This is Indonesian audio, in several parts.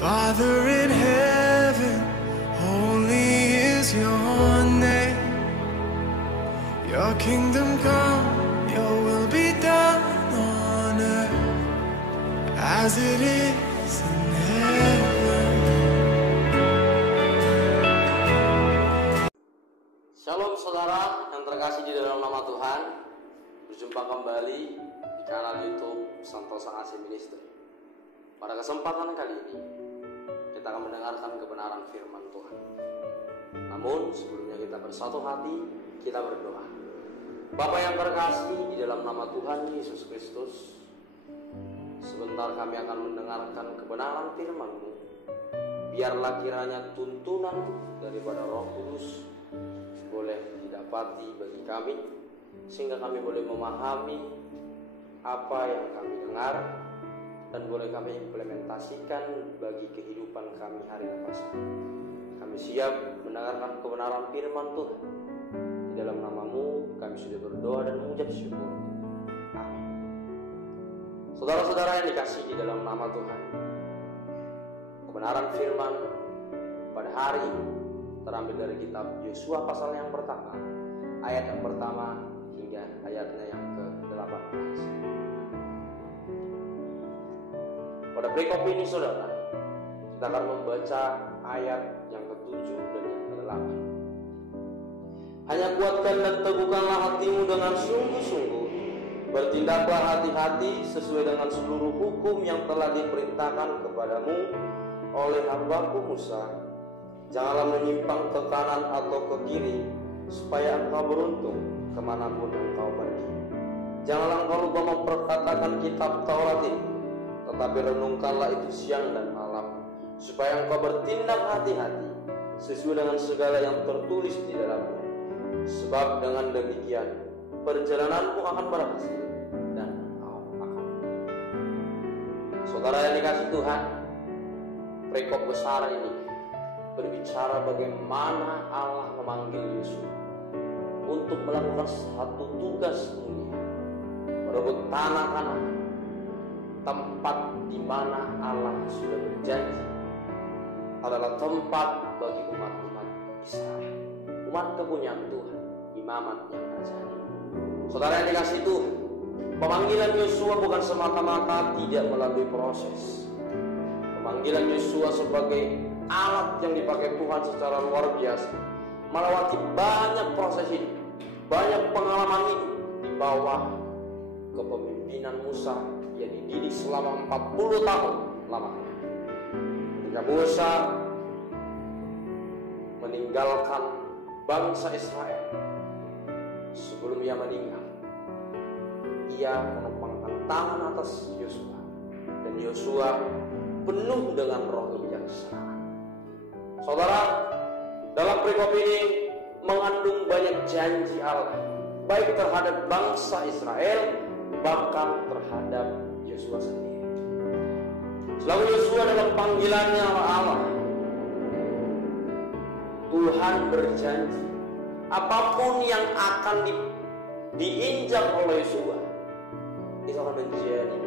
Father in heaven, holy is your name. Your kingdom come, your will be done on earth as it is in heaven. Shalom saudara yang terkasih di dalam nama Tuhan. Berjumpa kembali di kanal YouTube Santosa Ngasih Ministry. Pada kesempatan kali ini kita akan mendengarkan kebenaran firman Tuhan. Namun sebelumnya kita bersatu hati, kita berdoa. Bapa yang terkasih, di dalam nama Tuhan Yesus Kristus, sebentar kami akan mendengarkan kebenaran firman-Mu. Biarlah kiranya tuntunan daripada Roh Kudus boleh didapati bagi kami, sehingga kami boleh memahami apa yang kami dengar dan boleh kami implementasikan bagi kehidupan kami hari lepas. Kami siap mendengarkan kebenaran firman Tuhan. Di dalam nama-Mu kami sudah berdoa dan mengucap syukur. Amin. Saudara-saudara yang dikasihi di dalam nama Tuhan, kebenaran firman pada hari ini terambil dari kitab Yosua pasal yang pertama, ayat yang pertama hingga ayatnya yang ke-18. Pada perikop ini saudara, kita akan membaca ayat yang ke-7 dan yang ke-8. Hanya kuatkan dan teguhkanlah hatimu dengan sungguh-sungguh, bertindaklah hati-hati sesuai dengan seluruh hukum yang telah diperintahkan kepadamu oleh hamba-Ku Musa. Janganlah menyimpang ke kanan atau ke kiri, supaya engkau beruntung kemanapun engkau pergi. Janganlah engkau lupa memperkatakan kitab Taurat ini, tetapi renungkanlah itu siang dan malam, supaya engkau bertindak hati-hati sesuai dengan segala yang tertulis di dalamnya. Sebab dengan demikian perjalananmu akan berhasil dan engkau akan. Saudara yang dikasihi Tuhan, perikop besar ini berbicara bagaimana Allah memanggil Yosua untuk melakukan satu tugas mulia, merebut tanah Kanaan, tempat di mana Allah sudah berjanji adalah tempat bagi umat-umat Israel, umat kepunyaan Tuhan, imamat yang terjadi. Saudara yang dikasihi Tuhan, pemanggilan Yosua bukan semata-mata tidak melalui proses. Pemanggilan Yosua sebagai alat yang dipakai Tuhan secara luar biasa, melewati banyak proses hidup, banyak pengalaman hidup di bawah kepemimpinan Musa yang dididik selama 40 tahun lamanya. Ketika Musa meninggalkan bangsa Israel, sebelum ia meninggal, ia menempatkan tangan atas Yosua, dan Yosua penuh dengan roh kebijaksanaan. Saudara, dalam perikop ini mengandung banyak janji Allah, baik terhadap bangsa Israel, bahkan terhadap Yosua sendiri. Selalu Yosua dalam panggilannya Allah, Tuhan berjanji apapun yang akan diinjak oleh Yosua itu akan menjadi,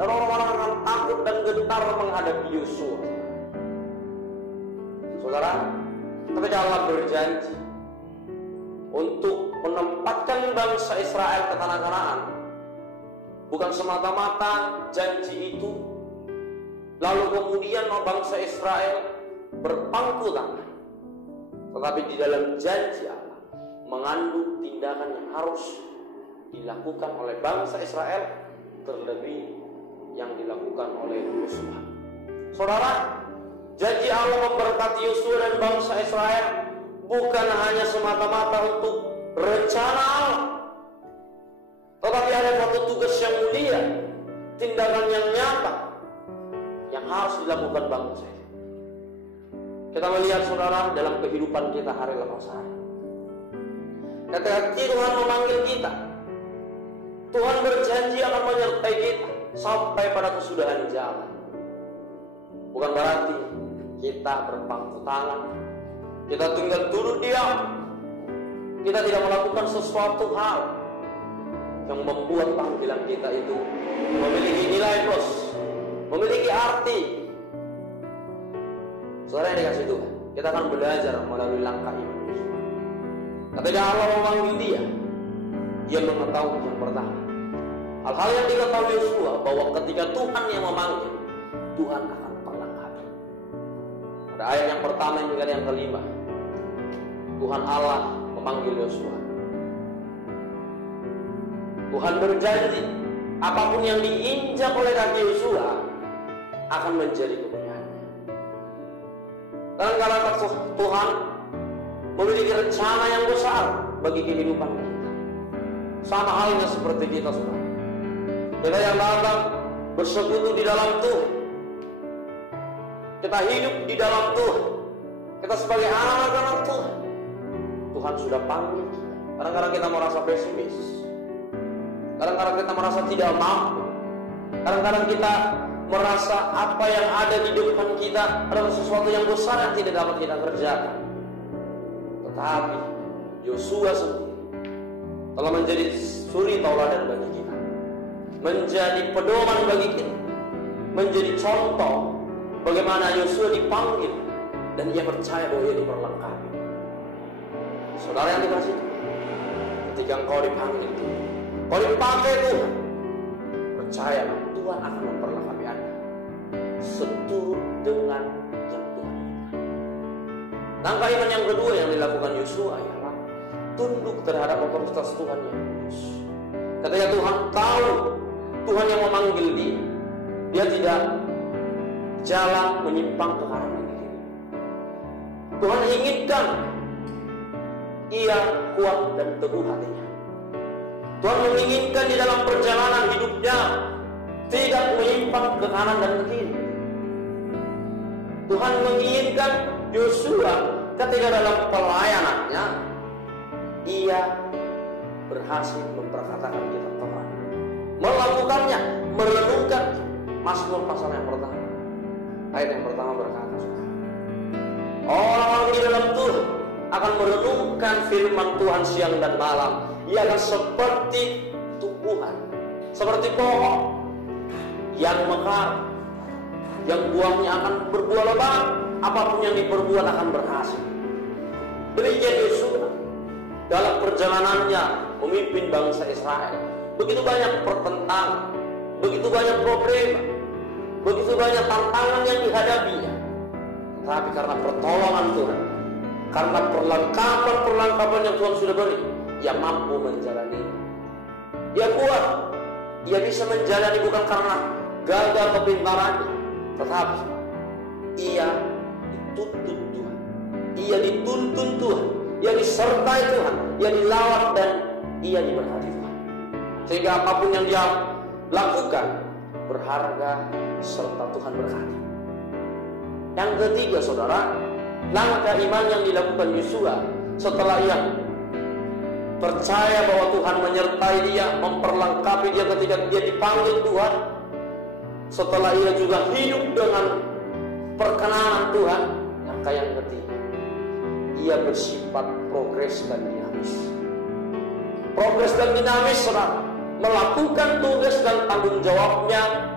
dan orang-orang akan takut dan gentar menghadapi Yosua. Saudara, ketika Allah berjanji untuk menempatkan bangsa Israel ke tanah Kanaan, bukan semata-mata janji itu lalu kemudian bangsa Israel berpangku tangan, tetapi di dalam janji Allah mengandung tindakan yang harus dilakukan oleh bangsa Israel, terlebih yang dilakukan oleh Yosua. Saudara, janji Allah memberkati Yosua dan bangsa Israel bukan hanya semata-mata untuk rencana Allah, tetapi ada suatu tugas yang mulia, tindakan yang nyata yang harus dilakukan bangsa. Kita melihat saudara dalam kehidupan kita hari lepas hari, ketika Tuhan memanggil kita, Tuhan berjanji akan menyertai kita sampai pada kesudahan zaman. Bukan berarti kita berpangku tangan, kita tinggal duduk diam, kita tidak melakukan sesuatu hal yang membuat panggilan kita itu memiliki nilai plus, memiliki arti, Saudara yang dikasih Tuhan, kita akan belajar melalui langkah iman Yosua. Ketika Allah memanggil dia mengetahui yang pertama. Hal-hal yang diketahui Yosua bahwa ketika Tuhan yang memanggil, Tuhan akan perlengkapi. Pada ayat yang pertama hingga yang kelima, Tuhan Allah memanggil Yosua. Tuhan berjanji, apapun yang diinjak oleh kaki Yosua akan menjadi kepunyaannya. Kadang-kadang Tuhan memiliki rencana yang besar bagi kehidupan kita. Sama halnya seperti kita, saudara. Kita yang datang bersekutu di dalam Tuhan, kita hidup di dalam Tuhan, kita sebagai anak-anak Tuhan, Tuhan sudah panggil kita. Kadang-kadang kita merasa pesimis, kadang-kadang kita merasa tidak mampu, kadang-kadang kita merasa apa yang ada di depan kita adalah sesuatu yang besar yang tidak dapat kita kerjakan. Tetapi Yosua sendiri telah menjadi suri tauladan bagi kita, menjadi pedoman bagi kita, menjadi contoh bagaimana Yosua dipanggil dan ia percaya bahwa ia diperlengkapi. Saudara yang dikasih, ketika engkau dipanggil Tuhan, kau dipakai Tuhan, percaya Tuhan akan memperlengkapi Anda seturut dengan yang Tuhan inginkan. Langkah iman yang kedua yang dilakukan Yosua ialah tunduk terhadap otoritas Tuhan yang kudus. Ketika Tuhan tahu Tuhan yang memanggil dia tidak jalan menyimpang ke kanan dan kiri. Tuhan inginkan ia kuat dan teguh hatinya. Tuhan menginginkan di dalam perjalanan hidupnya tidak menyimpang ke kanan dan ke kiri. Tuhan menginginkan Yosua ketika dalam pelayanannya ia berhasil memperkatakan kitab Taurat, melakukannya, merenungkan. Mazmur pasal yang pertama, ayat yang pertama berkata, orang-orang di dalam Tuhan akan merenungkan firman Tuhan siang dan malam. Ia akan seperti tumbuhan, seperti pohon yang mekar, yang buahnya akan berbuah lebat, apapun yang diperbuat akan berhasil. Demikian Yosua dalam perjalanannya memimpin bangsa Israel. Begitu banyak pertentangan, begitu banyak problema, begitu banyak tantangan yang dihadapinya. Tetapi karena pertolongan Tuhan, karena perlengkapan yang Tuhan sudah beri, ia mampu menjalani. Ia kuat, ia bisa menjalani bukan karena gagal kepintarannya, tetapi ia dituntun Tuhan, ia dituntun Tuhan, ia disertai Tuhan, ia dilawat dan ia diberkati Tuhan. Sehingga apapun yang dia lakukan berharga serta Tuhan berkati. Yang ketiga, saudara, langkah iman yang dilakukan Yosua setelah ia percaya bahwa Tuhan menyertai dia, memperlengkapi dia ketika dia dipanggil Tuhan. Setelah ia juga hidup dengan perkenanan Tuhan, langkah yang ketiga, ia bersifat progres dan dinamis. Progres dan dinamis, saudara, melakukan tugas dan tanggung jawabnya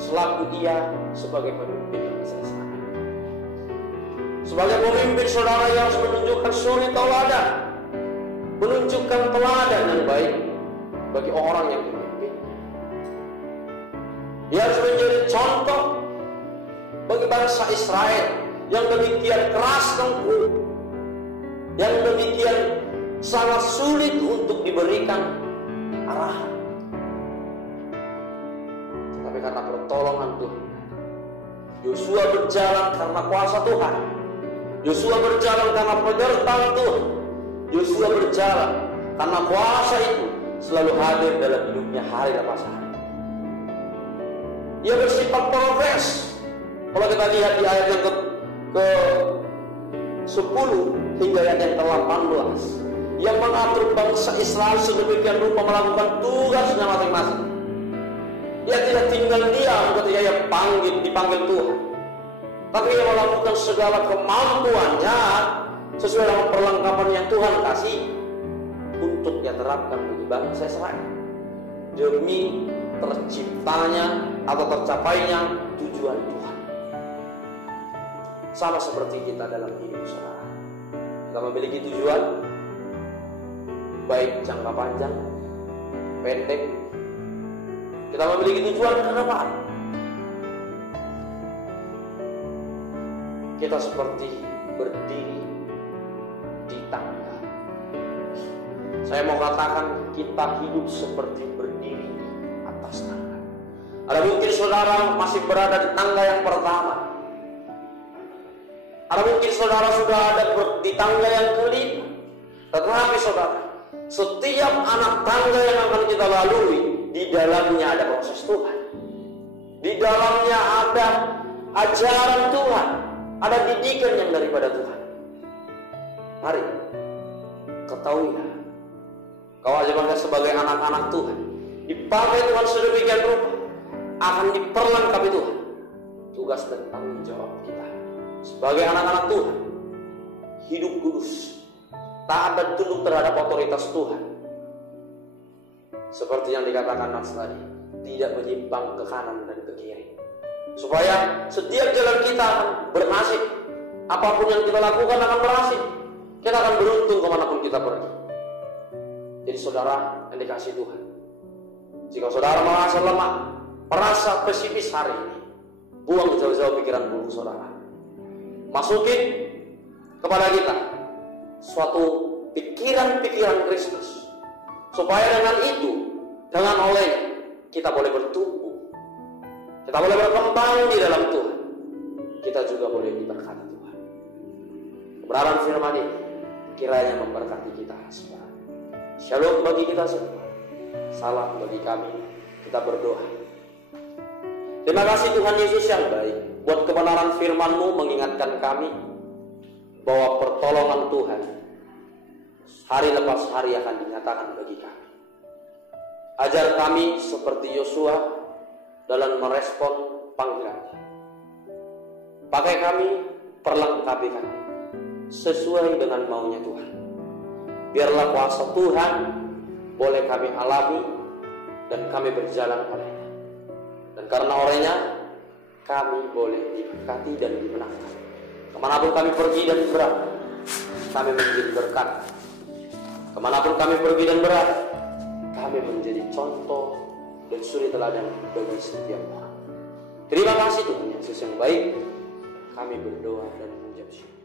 selaku ia sebagai pemimpin bangsa Israel. Sebagai pemimpin, saudara, ia harus menunjukkan suri tauladan, menunjukkan teladan yang baik bagi orang yang dipimpin. Ia harus menjadi contoh bagi bangsa Israel yang demikian keras tengkuk, yang demikian sangat sulit untuk diberikan arahan. Tetapi karena pertolongan Tuhan, Yosua berjalan karena kuasa Tuhan, Yosua berjalan karena penyertaan Tuhan, Yosua berjalan karena kuasa itu selalu hadir dalam hidupnya hari lepas hari. Ia bersifat progres. Kalau kita lihat di ayat yang ke-10 hingga ayat yang ke-18, yang mengatur bangsa Israel sedemikian rupa melakukan tugasnya masing-masing. Ia tidak tinggal diam ketika ia dipanggil Tuhan, tapi ia melakukan segala kemampuannya sesuai dengan perlengkapan yang Tuhan kasih untuk ia terapkan bagi bangsa Israel demi terciptanya atau tercapainya tujuan Tuhan. Sama seperti kita dalam hidup, saudara. Kita memiliki tujuan, baik jangka panjang, pendek. Kita memiliki tujuan ke depan. Kita seperti berdiri di tangga. Saya mau katakan kita hidup seperti berdiri di atas tangga. Ada mungkin saudara masih berada di tangga yang pertama. Ada mungkin saudara sudah ada di tangga yang kelima. Tetapi saudara, setiap anak tangga yang akan kita lalui, di dalamnya ada proses Tuhan. Di dalamnya ada ajaran Tuhan. Ada didikan yang daripada Tuhan. Mari, ketahuilah, kau aja sebagai anak-anak Tuhan, dipakai Tuhan sedemikian rupa, akan diperlengkapi Tuhan. Tugas dan tanggung jawab kita sebagai anak-anak Tuhan, hidup kudus, taat dan tunduk terhadap otoritas Tuhan. Seperti yang dikatakan Nas tadi, tidak menyimpang ke kanan dan ke kiri. Supaya setiap jalan kita akan berhasil. Apapun yang kita lakukan akan berhasil. Kita akan beruntung kemanapun kita pergi. Jadi saudara yang dikasihi Tuhan, jika saudara merasa lemah, merasa pesimis hari ini, buang jauh-jauh pikiran buruk saudara. Masukin kepada kita suatu pikiran-pikiran Kristus. Supaya dengan itu, dengan oleh kita boleh bertumbuh, kita boleh berkembang di dalam Tuhan, kita juga boleh diberkati Tuhan. Kebenaran firman ini kiranya memberkati kita semua. Shalom bagi kita semua, salam bagi kami. Kita berdoa. Terima kasih Tuhan Yesus yang baik, buat kebenaran firman-Mu mengingatkan kami bahwa pertolongan Tuhan hari lepas hari akan dinyatakan bagi kami. Ajar kami seperti Yosua dalam merespon panggilan. Pakai kami, perlengkapi kami sesuai dengan maunya Tuhan. Biarlah kuasa Tuhan boleh kami alami dan kami berjalan olehnya. Dan karena olehnya kami boleh diberkati dan dimenangkan. Kemanapun kami pergi dan berada, kami menjadi berkat. Kemanapun kami pergi dan berada, kami menjadi contoh dan suri teladan bagi setiap orang. Terima kasih Tuhan Yesus yang baik. Kami berdoa dan mengucap syukur.